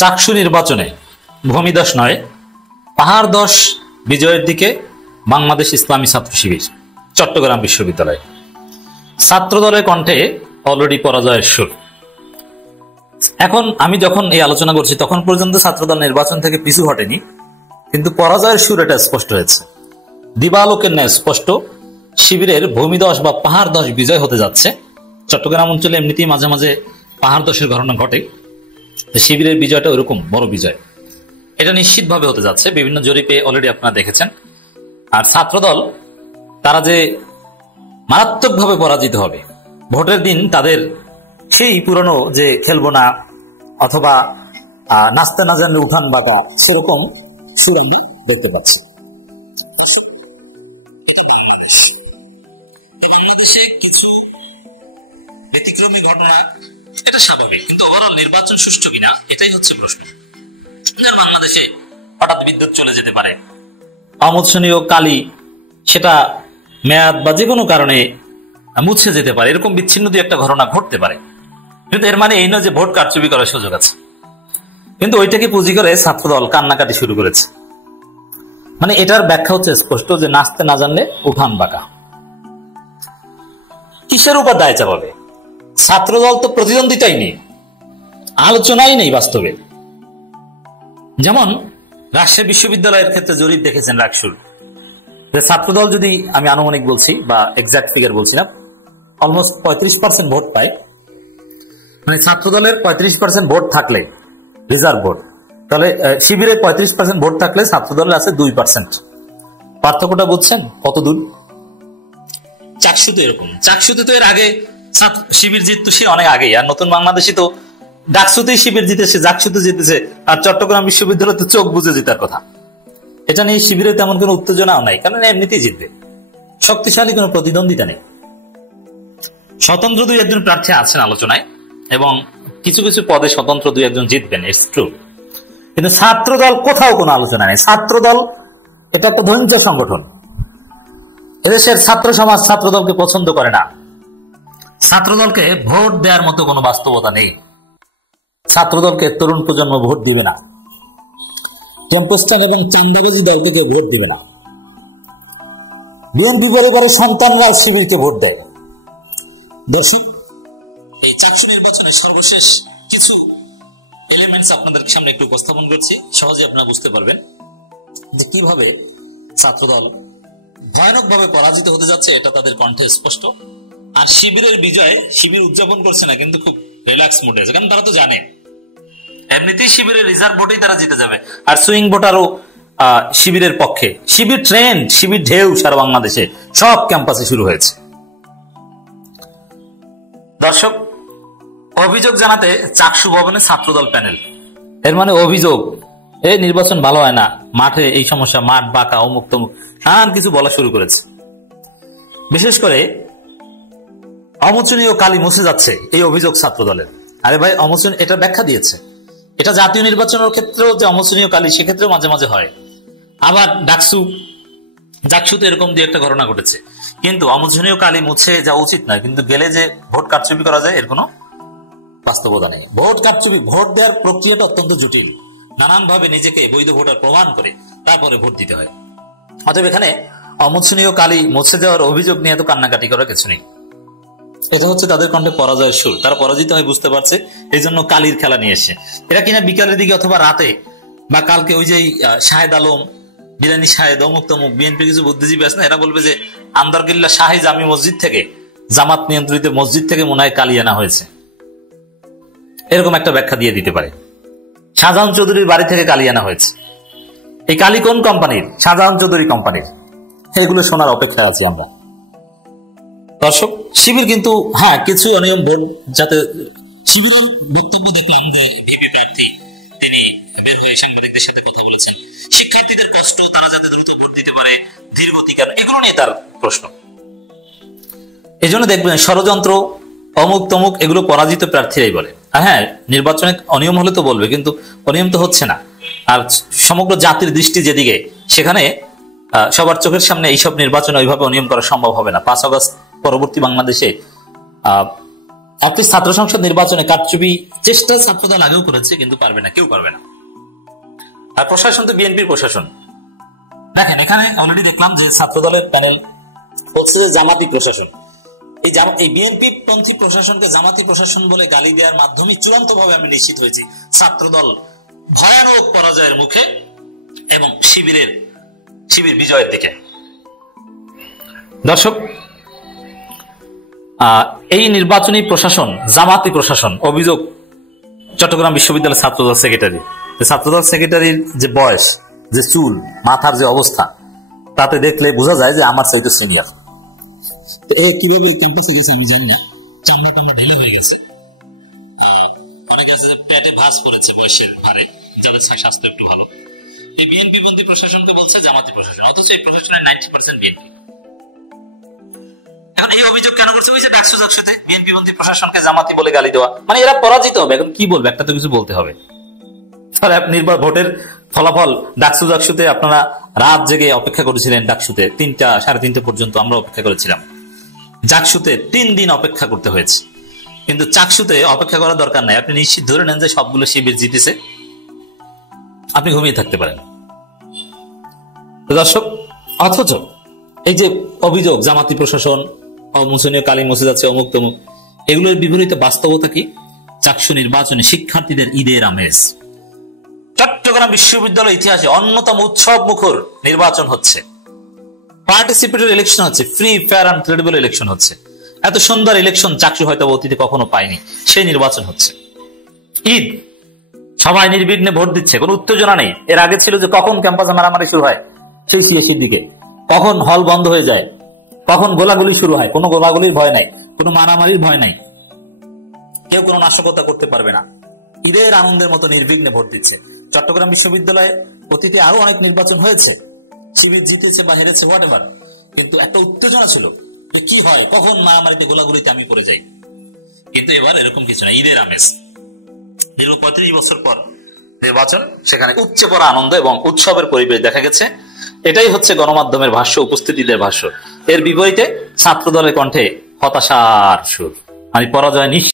চাকসু নির্বাচনে ভূমিদশ নয় পাহাড়দশ বিজয়ের দিকে বাংলাদেশ ইসলামী ছাত্র শিবির চট্টগ্রাম বিশ্ববিদ্যালয় ছাত্রদলের কণ্ঠে অলরেডি পরাজয়ের সুর। এখন আমি যখন এই আলোচনা করছি তখন পর্যন্ত ছাত্রদল নির্বাচন থেকে পিছু হটেনি, কিন্তু পরাজয়ের সুর এটা স্পষ্ট হয়েছে, দিবালোকের ন্যায় স্পষ্ট। শিবিরের ভূমিদশ বা পাহাড়দশ বিজয় হতে যাচ্ছে। চট্টগ্রাম অঞ্চলে এমনিতেই মাঝে মাঝে পাহাড়দশের ঘটনা ঘটে, শিবিরের বিজয়টা ওরকম বড় বিজয়, এটা নিশ্চিতভাবে হতে যাচ্ছে। বিভিন্ন জরিপে অলরেডি আপনারা দেখেছেন। আর ছাত্রদল তারা যে মারাত্মকভাবে পরাজিত হবে, ভোটের দিন তাদের সেই পুরনো যে খেলবো না অথবা নাচতে না জানলে উঠান বাতা সেরকম সুর আমি দেখতে পাচ্ছি। ব্যতিক্রমী ঘটনা এটা স্বাভাবিক, কিন্তু ওভারঅল নির্বাচন সুষ্ঠু কিনা এটাই হচ্ছে প্রশ্ন। বাংলাদেশে হঠাৎ বিদ্যুৎ চলে যেতে পারে, অমোচনীয় কালি সেটা মেয়াদ বা যে কোনো কারণে মুছে যেতে পারে, এরকম বিচ্ছিন্ন দুই একটা ঘটনা ঘটতে পারে। কিন্তু এর মানে এই নয় যে ভোট কারচুপি করার সুযোগ আছে। কিন্তু ওইটাকে পুঁজি করে ছাত্রদল কান্নাকাটি শুরু করেছে। মানে এটার ব্যাখ্যা হচ্ছে স্পষ্ট যে নাচতে না জানলে উঠান বাঁকা। কিসের উপর দায় চাপাবে? ছাত্রদল তো প্রতিদ্বন্দ্বিতাই নেই, আলোচনাই নেই বাস্তবে। যেমন রাজশাহী বিশ্ববিদ্যালয়ের ক্ষেত্রে জরিপ দেখেছেন রাকসুর, যে ছাত্রদল যদি, আমি আনুমানিক বলছি বা এক্সাক্ট ফিগার বলছি না, অলমোস্ট 35% ভোট পায়। মানে ছাত্রদলের 35% ভোট থাকলে রিজার্ভ ভোট, তাহলে শিবিরে 35% ভোট থাকলে ছাত্রদলের আছে 2%। পার্থক্যটা বুঝছেন কত দূর? চাকসুতে এরকম, চাকসুতে তো এর আগে শিবির জিততো সে অনেক আগেই, আর নতুন বাংলাদেশে তো ডাকসুতেই শিবির জিতেছে, জাকসুতে জিতেছে, আর চট্টগ্রাম বিশ্ববিদ্যালয় তো চোখ বুঝে জেতার কথা। এটা নিয়ে শিবিরে তেমন কোনো উত্তেজনাও নাই, কারণ এমনিতেই জিতবে, শক্তিশালী কোনো প্রতিদ্বন্দ্বিতা নেই। স্বতন্ত্র দুই একজন প্রার্থী আছেন আলোচনায়, এবং কিছু কিছু পদে স্বতন্ত্র দুই একজন জিতবেন, ইটস ট্রু। কিন্তু ছাত্রদল কোথাও কোনো আলোচনা নেই। ছাত্রদল এটা একটা ধৈর্য সংগঠন, এদেশের ছাত্র সমাজ ছাত্রদলকে পছন্দ করে না। ছাত্রদলকে ভোট দেওয়ার মতো কোনো বাস্তবতা নেই। ছাত্রদলকে তরুণ প্রজন্ম ভোট দিবে না, ক্যাম্পাসটান এবং চান্দাবাজি দলকে ভোট দিবে না। বিএনপি পরিবারের সন্তানরা শিবিরকে ভোট দেয়। দর্শক, এই চাকসু নির্বাচনের সর্বশেষ কিছু এলিমেন্টস আপনাদের সামনে একটু উপস্থাপন করছি, সহজে আপনারা বুঝতে পারবেন যে কিভাবে ছাত্রদল ভয়ানকভাবে পরাজিত হতে যাচ্ছে, এটা তাদের কণ্ঠে স্পষ্ট। আর শিবিরের বিজয়ে শিবির উদযাপন করছে না, কিন্তু খুব রিল্যাক্স মুডে আছে, কারণ তারা তো জানে এমনিতেই শিবিরের রিজার্ভ ভোটেই তারা জিতে যাবে। আর সুইং ভোটারও শিবিরের পক্ষে। শিবির ট্রেন্ড, শিবির ঢেউ সারা বাংলাদেশে সব ক্যাম্পাসে শুরু হয়েছে। দর্শক, অভিযোগ জানাতে চাকসু ভবনে ছাত্রদল প্যানেল। এর মানে অভিযোগ এই নির্বাচন ভালো হয় না, মাঠে এই সমস্যা, মাঠ বাঁকা, অমুক তমুক নানান কিছু বলা শুরু করেছে। বিশেষ করে অমোচনীয় কালি মুছে যাচ্ছে এই অভিযোগ ছাত্রদলের। আরে ভাই, অমোচন এটা ব্যাখ্যা দিয়েছে, এটা জাতীয় নির্বাচনের ক্ষেত্রেও যে অমোচনীয় কালি সেক্ষেত্রেও মাঝে মাঝে হয়। আবার জাকসুতে এরকম দিয়ে একটা ঘটনা ঘটেছে। কিন্তু অমোচনীয় কালি মুছে যাওয়া উচিত নয়, কিন্তু গেলে যে ভোট কারচুপি করা যায় এর কোনো বাস্তবতা নেই। ভোট কারচুপি, ভোট দেওয়ার প্রক্রিয়াটা অত্যন্ত জটিল, নানান ভাবে নিজেকে বৈধ ভোটার প্রমাণ করে তারপরে ভোট দিতে হয়। অতএব এখানে অমোচনীয় কালি মুছে দেওয়ার অভিযোগ নিয়ে তো কান্নাকাটি করার কিছু নেই। এটা হচ্ছে তাদের কণ্ঠে পরাজয়ের সুর। তারা পরাজিত হয়ে বুঝতে পারছে, এই জন্য কালির খেলা নিয়ে এসে এরা কিনা বিকালের দিকে অথবা রাতে বা কালকে ওই যে শাহেদ আলম, বিরানি শাহেদ, অমুক তমুক বিএনপি কিছু বুদ্ধিজীবী আছে না, এরা বলবে যে আন্দারকিল্লা শাহী জামি মসজিদ থেকে, জামাত নিয়ন্ত্রিত মসজিদ থেকে মনে হয় কালি আনা হয়েছে, এরকম একটা ব্যাখ্যা দিয়ে দিতে পারে। শাহজাহান চৌধুরীর বাড়ি থেকে কালি আনা হয়েছে। এই কালি কোন কোম্পানির? শাহজাহান চৌধুরী কোম্পানির। এগুলো শোনার অপেক্ষায় আছি আমরা। দর্শক, শিবির কিন্তু কিছু অনিয়ম ভোট, যাতে শিবিরের বক্তব্য দেখলাম যে ভিপি প্রার্থী তিনি বের হয়ে সাংবাদিকদের সাথে কথা বলেছেন, শিক্ষার্থীদের কষ্ট, তারা যাতে দ্রুত ভোট দিতে পারে, ধীর গতি কেন, এগুলো নিয়ে তার প্রশ্ন। এই জন্য দেখবেন ষড়যন্ত্র, অমুক তমুক এগুলো পরাজিত প্রার্থীরাই বলে। আর নির্বাচনে অনিয়ম হলে তো বলবে, কিন্তু অনিয়ম তো হচ্ছে না। আর সমগ্র জাতির দৃষ্টি যেদিকে, সেখানে সবার চোখের সামনে এইসব নির্বাচনে ওইভাবে অনিয়ম করা সম্ভব হবে না। 5 আগস্ট পরবর্তী বাংলাদেশে একটি ছাত্র সংসদ নির্বাচনে কারচুপি চেষ্টা ছাত্রদল আগেও করেছে, কিন্তু পারবে না, কেউ পারবে না। আর প্রশাসন তো বিএনপির প্রশাসন। দেখেন এখানে অলরেডি দেখলাম যে ছাত্রদলের প্যানেল বলছে যে জামাতি প্রশাসন। এই বিএনপি পন্থী প্রশাসনকে জামাতি প্রশাসন বলে গালি দেওয়ার মাধ্যমে চূড়ান্ত ভাবে আমি নিশ্চিত হয়েছি ছাত্রদল ভয়ানক পরাজয়ের মুখে এবং শিবির বিজয়ের দিকে। দর্শক, এই নির্বাচনী প্রশাসন জামাতি প্রশাসন, অভিযোগ চট্টগ্রাম বিশ্ববিদ্যালয়ের ছাত্রদল সেক্রেটারির যে বয়স, যে চুল, মাথার যে অবস্থা, তাতে দেখলে বোঝা যায় যে আমার চাইতে সিনিয়র। কিভাবে ক্যাম্পাসে গেছে আমি জানি না, চামড়া টামড়া ঢেলে হয়ে গেছে। অনেকে আছে যে পেটে ভাঁজ পড়েছে বয়সের ভারে, যাদের স্বাস্থ্য একটু ভালো। এই বিএনপি বন্দী প্রশাসনকে বলছে জামাতি প্রশাসন, অথচ এই প্রশাসনের 90% বিএনপি। এখন এই অভিযোগ কেন করছে? ওই যে ডাকসুতে বিএনপি বন্দী প্রশাসনকে জামাতি বলে গালি দেওয়া, মানে এরা পরাজিত হবে। এখন কি বলবে? একটা তো কিছু বলতে হবে। ভোটের ফলাফল ডাকসুতে আপনারা রাত জেগে অপেক্ষা করেছিলেন, ডাকসুতে 3টা 3:30 পর্যন্ত আমরা অপেক্ষা করেছিলাম। জাকসুতে 3 দিন অপেক্ষা করতে হয়েছে, কিন্তু চাকসুতে অপেক্ষা করার দরকার নাই। আপনি নিশ্চিত ধরে নেন যে সবগুলো শিবির জিতেছে, আপনি ঘুমিয়ে থাকতে পারেন। দর্শক, অথচ এই যে অভিযোগ জামাতি প্রশাসন অমুসনীয় কালী মসজিদ আছে, অমুক তমুক, এগুলোর বিপরীতে বাস্তবতা কি? চাকসু নির্বাচনে শিক্ষার্থীদের ঈদের আমেজ। চট্টগ্রাম বিশ্ববিদ্যালয় ইতিহাসে অন্যতম উৎসব মুখর নির্বাচন হচ্ছে, পার্টিসিপেটরি ইলেকশন হচ্ছে, free fair and credible election হচ্ছে। এত সুন্দর ইলেকশন চাকসু হয়তো অতীতে কখনো পায়নি, সেই নির্বাচন হচ্ছে। ঈদ, সবাই নির্বিঘ্নে ভোট দিচ্ছে, কোনো উত্তেজনা নেই। এর আগে ছিল যে কখন ক্যাম্পাসে মারামারি শুরু হয়, সেই সিএসির দিকে, কখন হল বন্ধ হয়ে যায়, কখন গোলাগুলি শুরু হয়। কোনো গোলাগুলির ভয় নাই, কোনো মারামারির ভয় নাই, কেউ কোনো নাশকতা করতে পারবে না। ঈদের আনন্দের মতো নির্বিঘ্নে ভোট দিচ্ছে। চট্টগ্রাম বিশ্ববিদ্যালয়ে অতীতে আরো অনেক নির্বাচন হয়েছে, শিবির জিতেছে বা হেরেছে, হোয়াট এভার, কিন্তু একটা উত্তেজনা ছিল যে কি হয়, কখন মারামারিতে গোলাগুলিতে আমি পড়ে যাই। কিন্তু এবার এরকম কিছু না, ঈদের আমেজ। দীর্ঘ 35 বছর পর নির্বাচন, সেখানে উপচে পড়া আনন্দ এবং উৎসবের পরিবেশ দেখা গেছে। এটাই হচ্ছে গণমাধ্যমের ভাষ্য, উপস্থিতিদের ভাষ্য। এর বিপরীতে ছাত্রদলের কণ্ঠে হতাশার সুর, মানে পরাজয় নিশ্চিত।